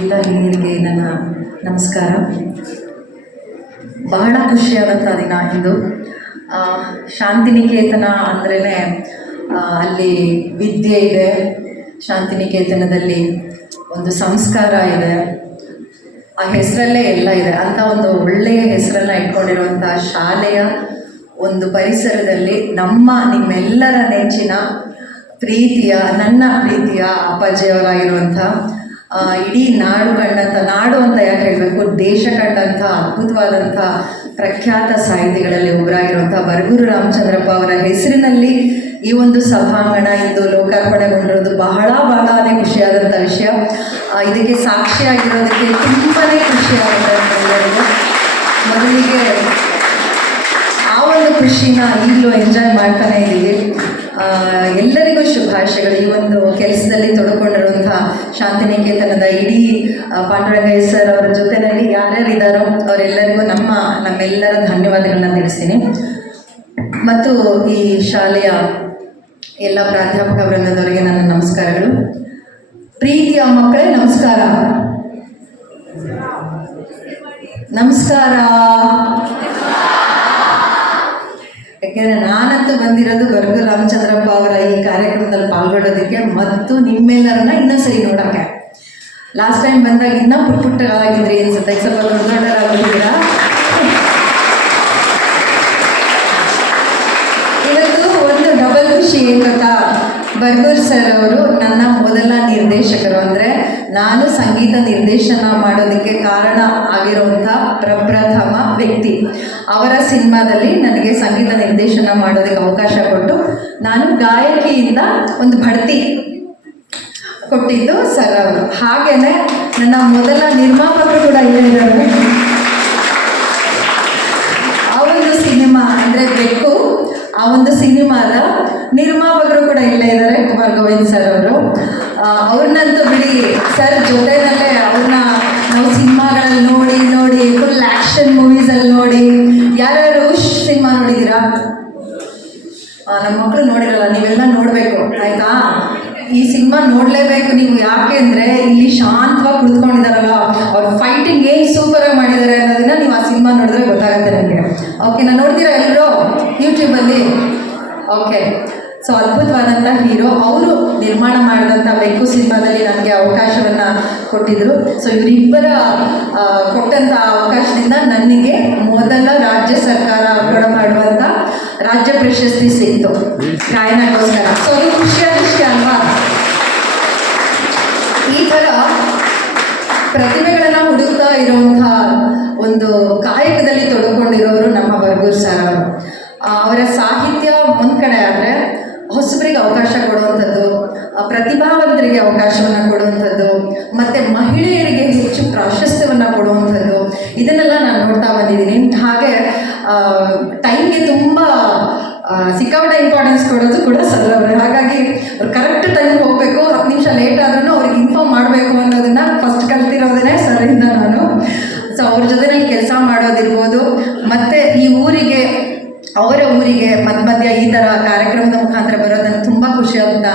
ಎಲ್ಲ ಹಿರಿಯರಿಗೆ ನನ್ನ ನಮಸ್ಕಾರ. ಬಹಳ ಖುಷಿಯಾದಂಥ ದಿನ ಇಂದು. ಶಾಂತಿನಿಕೇತನ ಅಂದ್ರೇ ಅಲ್ಲಿ ವಿದ್ಯೆ ಇದೆ, ಶಾಂತಿನಿಕೇತನದಲ್ಲಿ ಒಂದು ಸಂಸ್ಕಾರ ಇದೆ, ಆ ಹೆಸರಲ್ಲೇ ಎಲ್ಲ ಇದೆ ಅಂತ ಒಂದು ಒಳ್ಳೆಯ ಹೆಸರನ್ನು ಇಟ್ಕೊಂಡಿರುವಂಥ ಶಾಲೆಯ ಒಂದು ಪರಿಸರದಲ್ಲಿ ನಿಮ್ಮೆಲ್ಲರ ನೆಚ್ಚಿನ ನನ್ನ ಪ್ರೀತಿಯ ಅಪ್ಪಾಜಿಯವರಾಗಿರುವಂಥ ಇಡೀ ನಾಡು ಅಂತ ಯಾಕೆ ಹೇಳಬೇಕು, ದೇಶ ಕಂಡಂಥ ಅದ್ಭುತವಾದಂಥ ಪ್ರಖ್ಯಾತ ಸಾಹಿತಿಗಳಲ್ಲಿ ಒಬ್ಬರಾಗಿರುವಂಥ ಬರಗೂರು ರಾಮಚಂದ್ರಪ್ಪ ಅವರ ಹೆಸರಿನಲ್ಲಿ ಈ ಒಂದು ಸಭಾಂಗಣ ಇಂದು ಲೋಕಾರ್ಪಣೆಗೊಂಡಿರೋದು ಬಹಳನೇ ಖುಷಿಯಾದಂಥ ವಿಷಯ. ಇದಕ್ಕೆ ಸಾಕ್ಷಿಯಾಗಿರೋದಕ್ಕೆ ತುಂಬಾ ಖುಷಿಯಾಗುತ್ತೆ ಎಲ್ಲರಿಗೂ. ಮೊದಲಿಗೆ ಆ ಒಂದು ಖುಷಿನ ಈಗಲೂ ಎಂಜಾಯ್ ಮಾಡ್ತಾನೆ ಇದ್ದೀವಿ. ಎಲ್ಲರಿಗೂ ಶುಭಾಶಯಗಳು. ಈ ಒಂದು ಕೆಲಸದಲ್ಲಿ ತೊಡಕೊಂಡಿರುವಂಥ ಶಾಂತಿನಿಕೇತನದ ಇಡೀ ಪಾಂಡುರಂಗಯ್ಯ ಸರ್ ಅವರ ಜೊತೆಯಲ್ಲಿ ಯಾರ್ಯಾರಿದ್ದಾರೋ ಅವರೆಲ್ಲರಿಗೂ ನಮ್ಮೆಲ್ಲರ ಧನ್ಯವಾದಗಳನ್ನ ತಿಳಿಸ್ತೀನಿ. ಮತ್ತು ಈ ಶಾಲೆಯ ಎಲ್ಲ ಪ್ರಾಧ್ಯಾಪಕ ವೃಂದದವರಿಗೆ ನನ್ನ ನಮಸ್ಕಾರಗಳು. ಪ್ರೀತಿಯ ಮಕ್ಕಳೇ ನಮಸ್ಕಾರ. ನಮಸ್ಕಾರ. ಯಾಕೆಂದರೆ ನಾನಂತೂ ಬಂದಿರೋದು ಬರಗೂರು ರಾಮಚಂದ್ರಪ್ಪ ಅವರ ಈ ಕಾರ್ಯಕ್ರಮದಲ್ಲಿ ಪಾಲ್ಗೊಳ್ಳೋದಕ್ಕೆ ಮತ್ತು ನಿಮ್ಮೆಲ್ಲರನ್ನ ಇನ್ನೊಂದ್ಸರಿ ನೋಡೋಕ್ಕೆ. ಲಾಸ್ಟ್ ಟೈಮ್ ಬಂದಾಗ ಇನ್ನೂ ಪುಟ್ಟಗಳಾಗಿದ್ರಿ ಅನ್ಸುತ್ತೆ, ಸ್ವಲ್ಪ ದೊಡ್ಡವರಾಗಿದ್ದೀರಾ. ಇವತ್ತು ಒಂದು ಡಬಲ್ ಖುಷಿ ಏನು ಗೊತ್ತಾ, ಬರಗೂರು ಸರ್ ಅವರು ನನ್ನ ಮೊದಲ ನಿರ್ದೇಶಕರು. ಅಂದರೆ ನಾನು ಸಂಗೀತ ನಿರ್ದೇಶನ ಮಾಡೋದಕ್ಕೆ ಕಾರಣ ಆಗಿರುವಂಥ ಪ್ರಪ್ರಥಮ ವ್ಯಕ್ತಿ. ಅವರ ಸಿನಿಮಾದಲ್ಲಿ ನನಗೆ ಸಂಗೀತ ನಿರ್ದೇಶನ ಮಾಡೋದಕ್ಕೆ ಅವಕಾಶ ಕೊಟ್ಟು ನಾನು ಗಾಯಕಿಯಿಂದ ಒಂದು ಬಡ್ತಿ ಕೊಟ್ಟಿದ್ದು ಸರ್ ಅವರು. ಹಾಗೇನೆ ನನ್ನ ಮೊದಲ ನಿರ್ಮಾಪಕರು ಕೂಡ ಇಲ್ಲೇ ಇದ್ದಾರೆ. ಆ ಒಂದು ಸಿನಿಮಾ ಅಂದರೆ ಬೆಕ್ಕು, ಆ ಒಂದು ಸಿನಿಮಾದ ನಿರ್ಮಾಪಕರು ಕೂಡ ಇಲ್ಲೇ ಇದ್ದಾರೆ, ಕುಮಾರ್ ಗೋವಿಂದ್ ಸರ್ ಅವರು. ಅವ್ರನ್ನಂತೂ ಬಿಡಿ, ಸರ್ ಜೊತೆಯಲ್ಲೇ ಅವ್ರನ್ನ ನಾವು ಸಿನಿಮಾಗಳಲ್ಲಿ ನೋಡಿ ಫುಲ್ ಆ್ಯಕ್ಷನ್ ಮೂವೀಸಲ್ಲಿ ನೋಡಿ. ಯಾರ್ಯಾರು ಸಿನಿಮಾ ನೋಡಿದ್ದೀರಾ? ನಮ್ಮ ಮಕ್ಕಳು ನೋಡಿರಲ್ಲ, ನೀವೆಲ್ಲ ನೋಡಬೇಕು ಆಯಿತಾ. ಈ ಸಿನಿಮಾ ನೋಡಲೇಬೇಕು ನೀವು. ಯಾಕೆ ಅಂದರೆ ಇಲ್ಲಿ ಶಾಂತವಾಗಿ ಕುಳಿತುಕೊಂಡಿದ್ದಾರಲ್ಲ, ಅವ್ರ ಫೈಟಿಂಗ್ ಏನು ಸೂಪರಾಗಿ ಮಾಡಿದ್ದಾರೆ ಅನ್ನೋದನ್ನ ನೀವು ಆ ಸಿನಿಮಾ ನೋಡಿದ್ರೆ ಗೊತ್ತಾಗುತ್ತೆ ನನಗೆ. ಓಕೆನಾ? ನೋಡ್ತೀರಾ ಎಲ್ಲರೂ ಯೂಟ್ಯೂಬಲ್ಲಿ? ಓಕೆ. ಸೊ ಅದ್ಭುತವಾದಂಥ ಹೀರೋ ಅವರು ನಿರ್ಮಾಣ ಮಾಡಿದಂಥ ಬೆಕ್ಕು ಸಿನಿಮಾದಲ್ಲಿ ನನಗೆ ಅವಕಾಶವನ್ನು ಕೊಟ್ಟಿದ್ದರು. ಸೊ ಇವರಿಬ್ಬರ ಕೊಟ್ಟಂಥ ಅವಕಾಶದಿಂದ ನನಗೆ ಮೊದಲ ರಾಜ್ಯ ಸರ್ಕಾರ ಮಾಡುವಂಥ ರಾಜ್ಯ ಪ್ರಶಸ್ತಿ ಸಿಕ್ತು ಗಾಯನಕ್ಕೋಸ್ಕರ. ಸೊ ಅದು ಖುಷಿಯ ವಿಷಯ ಅಲ್ವಾ? ಈ ಥರ ಪ್ರತಿಭೆಗಳನ್ನು ಹುಡುಕ್ತಾ ಇರುವಂಥ ಒಂದು ಕಾಯಕದಲ್ಲಿ ತೊಡಕೊಂಡಿರೋರು ನಮ್ಮ ಬರಗೂರು ಸರ್ ಅವರು. ಅವರ ಸಾಹಿತ್ಯ ಒಂದು ಕಡೆ ಆದರೆ ಹೊಸಬರಿಗೆ ಅವಕಾಶ ಕೊಡುವಂಥದ್ದು, ಪ್ರತಿಭಾವಂತರಿಗೆ ಅವಕಾಶವನ್ನು ಕೊಡುವಂಥದ್ದು, ಮತ್ತು ಮಹಿಳೆಯರಿಗೆ ಹೆಚ್ಚು ಪ್ರಾಶಸ್ತ್ಯವನ್ನು ಕೊಡುವಂಥದ್ದು, ಇದನ್ನೆಲ್ಲ ನಾನು ನೋಡ್ತಾ ಬಂದಿದ್ದೀನಿ. ಹಾಗೆ ಟೈಮ್ಗೆ ತುಂಬ ಸಿಕ್ಕಾಪಟ್ಟೆ ಇಂಪಾರ್ಟೆನ್ಸ್ ಕೊಡೋದು ಕೂಡ ಸರ್ ಅವರು. ಹಾಗಾಗಿ ಅವ್ರು ಕರೆಕ್ಟ್ ಟೈಮ್ಗೆ ಹೋಗಬೇಕು, 10 ನಿಮಿಷ ಲೇಟ್ ಆದ್ರೂ ಅವ್ರಿಗೆ ಇನ್ಫಾರ್ಮ್ ಮಾಡಬೇಕು ಅನ್ನೋದನ್ನು ಫಸ್ಟ್ ಕಲ್ತಿರೋದೇ ಸರಿಂದ ನಾನು. ಸೊ ಅವ್ರ ಜೊತೆನಲ್ಲಿ ಕೆಲಸ ಮಾಡೋದಿರ್ಬೋದು, ಮತ್ತು ಈ ಊರಿಗೆ ಅವರ ಊರಿಗೆ ಮಧ್ಯ ಈ ಥರ ಕಾರ್ಯಕ್ರಮದ ಮುಖಾಂತರ ಬರೋದು ನನಗೆ ತುಂಬ ಖುಷಿಯಾದಂಥ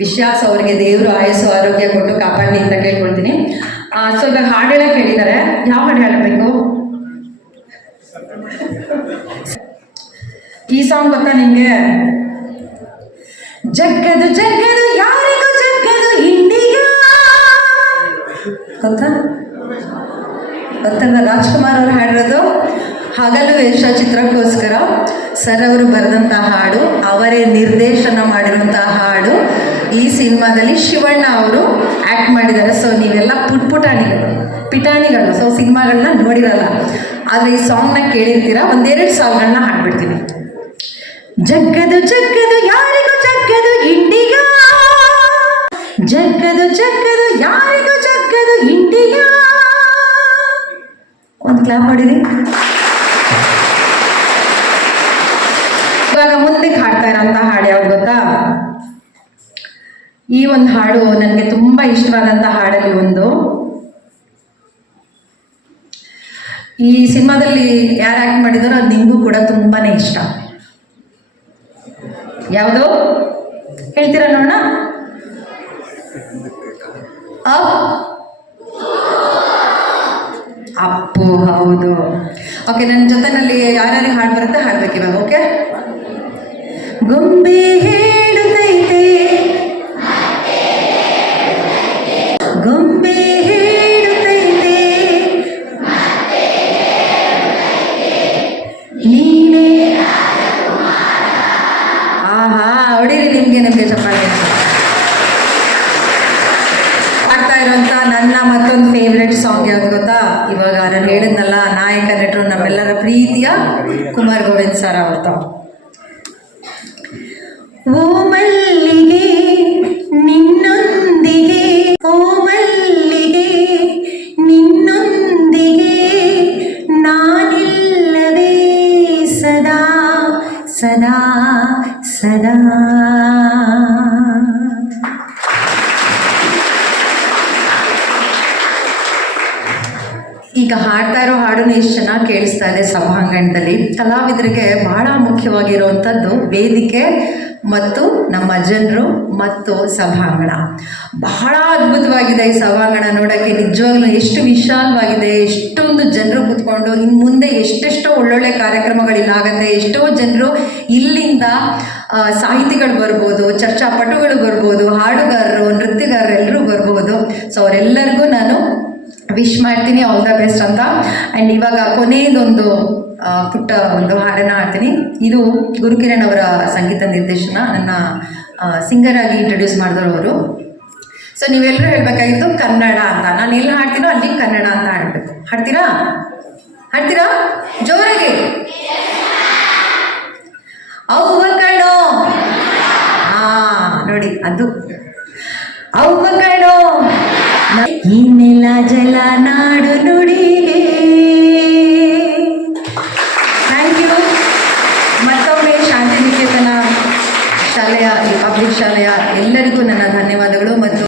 ವಿಷಯ. ಸೊ ಅವರಿಗೆ ದೇವರು ಆಯಸ್ಸು ಆರೋಗ್ಯ ಕೊಟ್ಟು ಕಾಪಾಡಲಿ ಅಂತ ಕೇಳ್ಕೊಳ್ತೀನಿ. ಸೊ ಇವಾಗ ಹಾಡು ಹೇಳಕ್ಕೆ ಹೇಳಿದ್ದಾರೆ. ಯಾವ ಹಾಡು ಹೇಳಬೇಕು? ಈ ಸಾಂಗ್ ಗೊತ್ತಾ ನಿಮಗೆ? ಜಗ್ಗದು ಯಾರಿಗೂ ಜಗ್ಗದು ಇಂಡಿಗಾ ಗೊತ್ತಲ್ಲ? ರಾಜ್ಕುಮಾರ್ ಅವರು ಹಾಡಿರೋದು ಹಗಲು ವೇಷ ಚಿತ್ರಕ್ಕೋಸ್ಕರ ಸರ್ ಅವರು ಬರೆದಂಥ ಹಾಡು, ಅವರೇ ನಿರ್ದೇಶನ ಮಾಡಿರುವಂಥ ಹಾಡು. ಈ ಸಿನಿಮಾದಲ್ಲಿ ಶಿವಣ್ಣ ಅವರು ಆ್ಯಕ್ಟ್ ಮಾಡಿದ್ದಾರೆ. ಸೊ ನೀವೆಲ್ಲ ಪಿಟಾಣಿಗಳು ಸೊ ಸಿನಿಮಾಗಳನ್ನ ನೋಡಿರಲ್ಲ, ಆದರೆ ಈ ಸಾಂಗ್ನ ಕೇಳಿರ್ತೀರ. ಒಂದೆರಡು ಸಾಂಗ್ಗಳನ್ನ ಹಾಡ್ಬಿಡ್ತೀನಿ. ಜಗ್ಗದು ಯಾರಿಗೂ ಜಗ್ಗದು ಇಂಡಿಗಾ, ಜಗ್ಗದು ಯಾರಿಗೂ ಜಗ್ಗದು ಇಂಡಿಗಾ. ಒಂದು ಕ್ಲಾಪ್ ಮಾಡಿರಿ. ಇವಾಗ ಮುಂದಕ್ಕೆ ಹಾಡ್ತಾ ಇರೋಂಥ ಹಾಡು ಯಾವ್ದು ಗೊತ್ತಾ? ಈ ಒಂದು ಹಾಡು ನನಗೆ ತುಂಬ ಇಷ್ಟವಾದಂಥ ಹಾಡಲ್ಲಿ ಒಂದು. ಈ ಸಿನಿಮಾದಲ್ಲಿ ಯಾರು ಆ್ಯಕ್ಟ್ ಮಾಡಿದಾರೋ ಅದು ನಿಮಗೂ ಕೂಡ ತುಂಬಾ ಇಷ್ಟ. ಯಾವುದು ಹೇಳ್ತೀರಾ ನೋಡೋಣ? ಅಪ್ಪು ಹೌದು. ಓಕೆ, ನನ್ನ ಜೊತೆನಲ್ಲಿ ಯಾರ್ಯಾರಿಗೆ ಹಾಡು ಬರುತ್ತೆ ಹಾಡ್ಬೇಕು ಇವಾಗ. ಓಕೆ. ಗೊಂಬೆ ಹೇಳುತ್ತೈತೆ, ಗೊಂಬೆ ಹೇಳುತ್ತೈತೆ, ನೀನೇ. ಆಹಾ, ಹೊಡೀರಿ ನಿಮ್ಗೆ ಚಪ್ಪಾಳೆ. ಆಗ್ತಾ ಇರುವಂತ ನನ್ನ ಮತ್ತೊಂದು ಫೇವ್ರೆಟ್ ಸಾಂಗ್ ಯಾವ್ದು ಗೊತ್ತಾ? ಇವಾಗ ನಾನು ಹೇಳಿದ್ನಲ್ಲ, ನಾಯಕ ನಟರು ನಮ್ಮೆಲ್ಲರ ಪ್ರೀತಿಯ ಕುಮಾರ್ ಗೋವಿಂದ್ ಸರ್ ಅವ್ರದ್ದು. ಓ ಮಲ್ಲಿಗೆ ನಿನ್ನೊಂದಿಗೆ, ಓ ಮಲ್ಲಿಗೆ ನಿನ್ನೊಂದಿಗೆ ನಾನಿಲ್ಲವೇ ಸದಾ ಸದಾ ಸದಾ. ಈಗ ಹಾಡ್ತಾ ಇರೋ ಹಾಡನ್ನು ಎಷ್ಟು ಚೆನ್ನಾಗಿ ಕೇಳಿಸ್ತಾ ಇದೆ ಸಭಾಂಗಣದಲ್ಲಿ. ಕಲಾವಿದರಿಗೆ ಬಹಳ ಮುಖ್ಯವಾಗಿರುವಂಥದ್ದು ವೇದಿಕೆ ಮತ್ತು ನಮ್ಮ ಜನರು ಮತ್ತು ಸಭಾಂಗಣ. ಬಹಳ ಅದ್ಭುತವಾಗಿದೆ ಈ ಸಭಾಂಗಣ ನೋಡೋಕ್ಕೆ. ನಿಜವಾಗ್ಲೂ ಎಷ್ಟು ವಿಶಾಲವಾಗಿದೆ, ಎಷ್ಟೊಂದು ಜನರು ಕೂತ್ಕೊಂಡು ಇನ್ನು ಮುಂದೆ ಎಷ್ಟೆಷ್ಟೋ ಒಳ್ಳೊಳ್ಳೆ ಕಾರ್ಯಕ್ರಮಗಳಿಲ್ಲಾಗತ್ತೆ. ಎಷ್ಟೋ ಜನರು ಇಲ್ಲಿಂದ ಸಾಹಿತಿಗಳು ಬರ್ಬೋದು, ಚರ್ಚಾಪಟುಗಳು ಬರ್ಬೋದು, ಹಾಡುಗಾರರು, ನೃತ್ಯಗಾರರು ಎಲ್ಲರೂ ಬರ್ಬೋದು. ಸೊ ಅವರೆಲ್ಲರಿಗೂ ನಾನು ವಿಶ್ ಮಾಡ್ತೀನಿ, ಆಲ್ ದ ಬೆಸ್ಟ್ ಅಂತ. ಆ್ಯಂಡ್ ಇವಾಗ ಕೊನೆಯದೊಂದು ಪುಟ್ಟ ಒಂದು ಹಾಡನ್ನು ಹಾಡ್ತೀನಿ. ಇದು ಗುರುಕಿರಣ್ ಅವರ ಸಂಗೀತ ನಿರ್ದೇಶನ, ನನ್ನ ಸಿಂಗರ್ ಆಗಿ ಇಂಟ್ರೊಡ್ಯೂಸ್ ಮಾಡಿದ್ರು ಅವರು. ಸೊ ನೀವೆಲ್ಲರೂ ಹೇಳಬೇಕಾಗಿತ್ತು ಕನ್ನಡ ಅಂತ. ನಾನು ಎಲ್ಲಿ ಹಾಡ್ತೀನೋ ಅಲ್ಲಿ ಕನ್ನಡ ಅಂತ ಹಾಡಬೇಕು. ಹಾಡ್ತೀರಾ? ಹಾಡ್ತೀರಾ ಜೋರಾಗಿ? ಅವ್ವ ಕಣೋ, ನೋಡಿ ಅದು ಅವ್ವ ಕಣೋ, ಈ ನೆಲ ಜಲ ನಾಡು ನುಡಿಗೆ. Thank you. ಮತ್ತೊಮ್ಮೆ ಶಾಂತಿನಿಕೇತನ ಶಾಲೆಯ, ಪಬ್ಲಿಕ್ ಶಾಲೆಯ ಎಲ್ಲರಿಗೂ ನನ್ನ ಧನ್ಯವಾದಗಳು. ಮತ್ತು